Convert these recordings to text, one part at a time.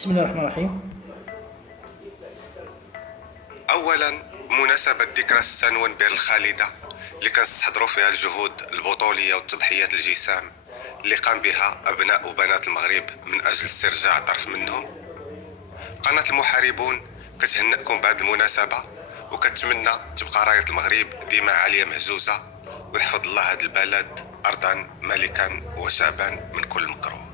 بسم الله الرحمن الرحيم. اولا بمناسبه ذكرى السنوة بير الخالده اللي كنستحضروا فيها الجهود البطوليه والتضحيات الجسام اللي قام بها ابناء وبنات المغرب من اجل استرجاع طرف منهم. قناه المحاربون كتهنئكم بهذه المناسبه وكتمنى تبقى رايه المغرب ديما عاليه مهزوزه، ويحفظ الله هذا البلد ارضا ملكا وشعبا من كل مكروه.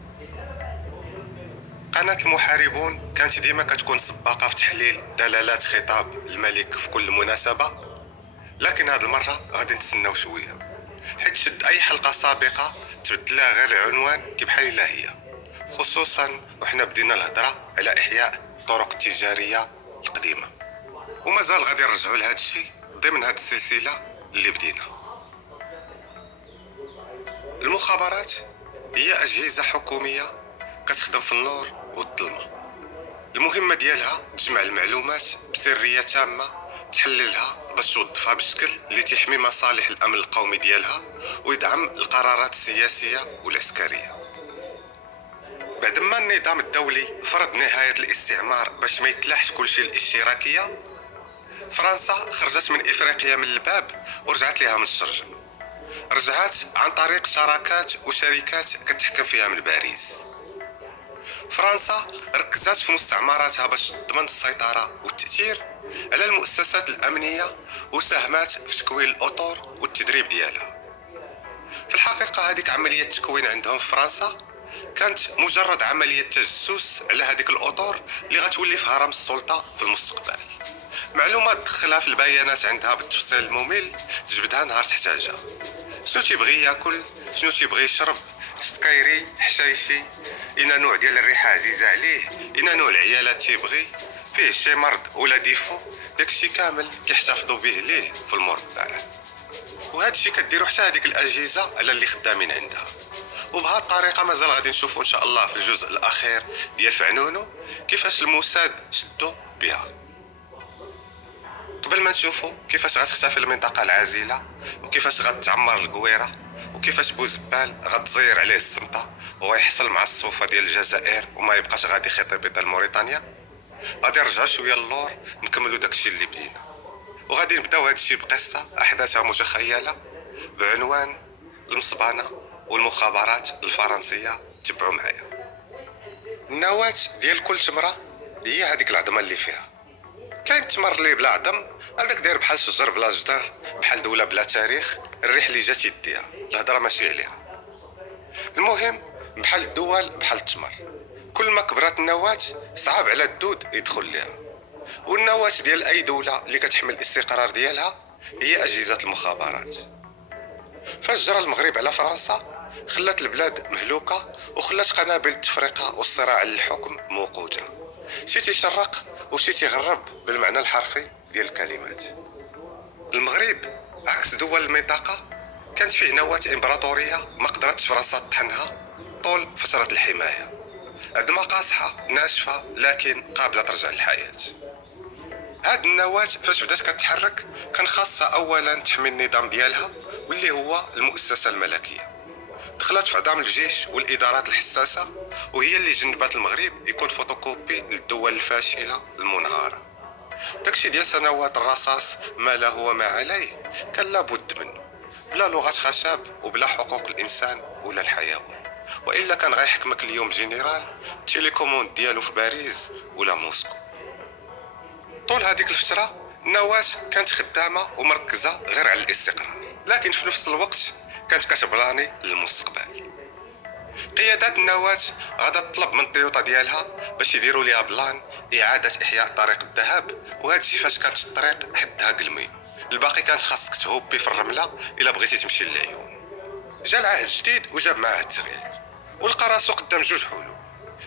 قناة المحاربون كانت ديما كتكون سباقة في تحليل دلالات خطاب الملك في كل مناسبة، لكن هذه المرة غادي نتسناو شوية، حيت شد أي حلقة سابقة تبدلها غير العنوان كي بحال لا هي، خصوصا وحنا بدينا الهضرة على إحياء الطرق التجارية القديمة، ومازال غادي نرجعوا لهذا الشيء ضمن هذه السلسلة اللي بدينا. المخابرات هي أجهزة حكومية كتخدم في النور والظلمة. المهمة ديالها تجمع المعلومات بسرية تامة، تحللها باش توظفها بالشكل اللي تحمي مصالح الأمن القومي ديالها ويدعم القرارات السياسية والعسكرية. بعد ما النظام الدولي فرض نهاية الاستعمار باش ما يتلاحش كلشي الاشتراكية، فرنسا خرجت من إفريقيا من الباب ورجعت لها من الشرجم. رجعت عن طريق شراكات وشركات كتحكم فيها من باريس. فرنسا ركزت في مستعمراتها باش تضمن السيطرة والتأثير على المؤسسات الأمنية، وساهمت في تكوين الأطر والتدريب ديالها. في الحقيقة هذيك عملية التكوين عندهم في فرنسا كانت مجرد عملية تجسس على هذيك الأطر اللي غتولي في هرم السلطة في المستقبل. معلومات دخلها في البيانات عندها بالتفصيل الممل، تجبدها نهار تحتاجها. شنو تيبغي ياكل، شنو تيبغي يشرب، سكايري حشايشي، إنا نوع ديال الريحة عزيزة عليه، إنا نوع العيالات تيبغي، فيه شي مرض ولا ديفو، داكشي كامل كيحتفظوا به ليه في المربع. وهذا الشيء كديرو حتى هذيك الأجهزة على اللي خدامين عندها. وبهذه الطريقة مازال غادي نشوفوا إن شاء الله في الجزء الأخير ديال فعنونو كيفاش الموساد شدوا بها. قبل ما نشوفوا كيفاش غتختفي المنطقة العازلة، وكيفاش غتعمر القويرة، وكيفاش بوزبال غتزير عليه السمطة ويحصل مع الصوفة ديال الجزائر وما يبقاش غادي خيط بيض موريتانيا، غادي نرجعوا شويه للور نكملوا داكشي اللي بدينا. وغادي نبداو هادشي بقصه احداثها متخيله بعنوان المصبانه والمخابرات الفرنسيه. تبعوا معايا. النواة ديال كل تمره هي هذيك العظمه اللي فيها. كاين تمر اللي بلا عظم، هذاك داير بحال شجر بلا جدر، بحال دوله بلا تاريخ، الريح اللي جات يديها الهضره ماشي عليها. المهم بحال الدول بحال التمر، كل ما كبرت النواة صعب على الدود يدخل لها. والنواة ديال اي دولة اللي كتحمل الاستقرار ديالها هي اجهزة المخابرات. فاش جرى المغرب على فرنسا خلات البلاد مهلوكة، وخلات قنابل التفرقة والصراع على الحكم موقوتة، شي تيشرق وشي تيغرب بالمعنى الحرفي ديال الكلمات. المغرب عكس دول المنطقة كانت فيه نواة امبراطورية ما قدرتش فرنسا تطحنها طول فترة الحماية، عندما قاصحة ناشفة لكن قابلة ترجع للحياة. هاد النواة فاش بدات كتحرك كان خاصها اولا تحمي النظام ديالها واللي هو المؤسسة الملكية. دخلت في عظام الجيش والادارات الحساسة، وهي اللي جنبات المغرب يكون فوتوكوبي للدول الفاشلة المنهارة. داكشي ديال سنوات الرصاص ما له وما عليه كان لابد منه، بلا لغة خشب وبلا حقوق الانسان ولا الحيوان، والا كان غيحكمك اليوم جنرال تيليكوموند ديالو في باريس ولا موسكو. طول هذيك الفترة النواة كانت خدامة ومركزة غير على الاستقرار، لكن في نفس الوقت كانت كتبلاني للمستقبل. قيادات النواة غادا تطلب من الطيوطة ديالها باش يديروا ليها بلان إعادة إحياء طريق الذهب، وهادشي فاش كانت الطريق حدها قلمي، الباقي كانت خاصك تهوبي في الرملة إلا بغيتي تمشي للعيون. جا العهد الجديد وجاب معاه التغيير، ولقى راسو قدام جوج حلول: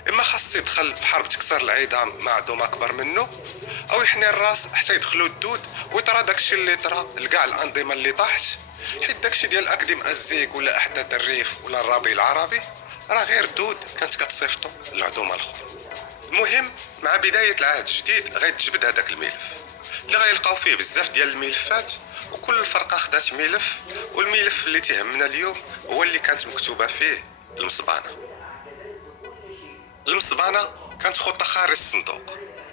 اما خاص يدخل في حرب تكسر العظام مع عدوم اكبر منه، او يحني الراس حتى يدخلوا الدود ويطرى داكشي اللي طرا لكاع الانظمه اللي طاحت، حيت داكشي ديال اكاديم ازيك ولا احداث الريف ولا الربيع العربي راه غير دود كانت كتصيفطو العدوم الاخرى. المهم مع بدايه العهد الجديد غيتجبد هذاك الملف اللي غيلقاو فيه بزاف ديال الملفات، وكل فرقه خدات ملف، والملف اللي تيهمنا اليوم هو اللي كانت مكتوبه فيه المصبانه. المصبانه كانت خطة خارج الصندوق،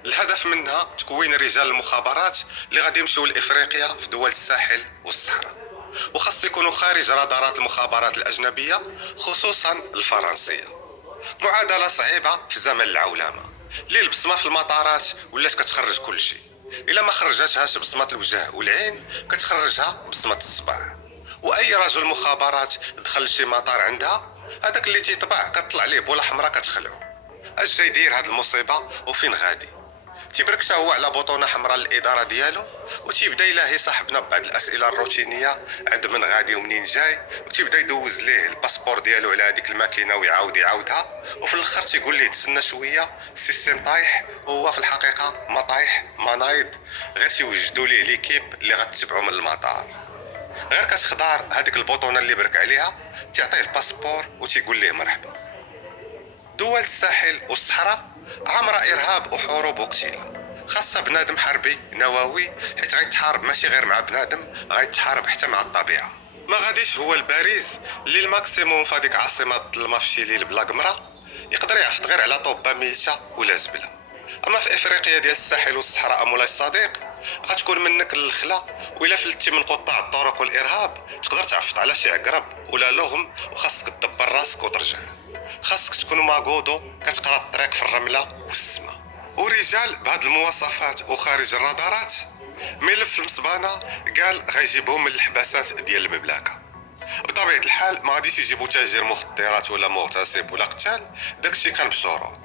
الهدف منها تكوين رجال المخابرات اللي غادي يمشيو لإفريقيا في دول الساحل والصحراء، وخاص يكونوا خارج رادارات المخابرات الأجنبية خصوصا الفرنسية. معادلة صعيبة في زمن العولمة، اللي البصمة في المطارات ولات كتخرج كل شيء، إلا ما خرجتهاش بصمة الوجه والعين كتخرجها بصمة الصباع. وأي رجل مخابرات دخل لشي مطار عندها، هذاك اللي تيطبع كتطلع ليه بولا حمراء كتخلعو. اش جاي داير هاد المصيبة وفين غادي؟ تيبرك حتى هو على بوطونة حمراء للإدارة ديالو، وتيبدا يلاهي صاحبنا ببعض الأسئلة الروتينية عند من غادي ومنين جاي، وتيبدا يدوز ليه الباسبور ديالو على هذيك الماكينة ويعاود يعاودها، وفي الآخر تيقول ليه تسنى شوية السيستم طايح، وهو في الحقيقة ما طايح ما نايض، غير تيوجدوا ليه ليكيب اللي غتتبعو من المطار. غير كتخضار هذيك البوطونة اللي برك عليها، تعطيه الباسبور وتيقول ليه مرحبا. دول الساحل والصحراء عامرة إرهاب وحروب وقتيلة، خاصة بنادم حربي نووي، حيت غيتحارب ماشي غير مع بنادم، غيتحارب حتى مع الطبيعة. ما غاديش هو الباريس اللي الماكسيموم فهاديك عاصمة الظلمة في شي ليل بلا قمرة يقدر يعفط غير على طوبة ميتة ولا زبلة. أما في إفريقيا ديال الساحل والصحراء مولاي الصديق، غتكون منك الخلا، وإلا فلتي من قطاع الطرق والإرهاب تقدر تعفط على شي عقرب ولا لغم، وخاصك تدبر راسك وترجع. خاصك تكون ماغودو كتقرا الطريق في الرمله والسما. ورجال بهاد المواصفات وخارج الرادارات، ملف المصبانه قال غيجيبهم من الحباسات ديال المملكه. بطبيعه الحال ما غاديش يجيبوا تاجر مخدرات ولا مغتصب ولا قتال، داكشي كان بشروط.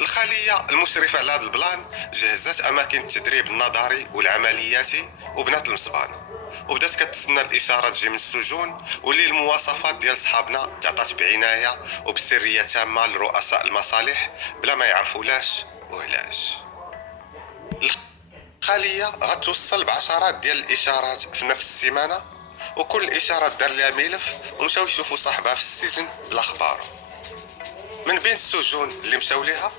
الخليه المشرفه على هذا البلان جهزت اماكن التدريب النظري والعملياتي وبنات المصبانه، وبدات كتسنى الاشاره تجي من السجون، واللي المواصفات ديال صحابنا تعطات بعنايه وبسريه تامه لرؤساء المصالح بلا ما يعرفوا لاش وعلاش. الخليه غتوصل بعشرات ديال الاشارات في نفس السيمانه، وكل اشاره دار لها ملف ومشاو يشوفوا صاحبها في السجن بلا اخباره. من بين السجون اللي مشاو ليها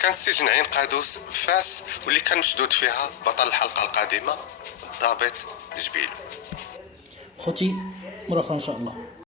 كان سجن عين قادوس بفاس، واللي كان مشدود فيها بطل الحلقه القادمه الضابط جبيل. خوتي مرة أخرى إن شاء الله.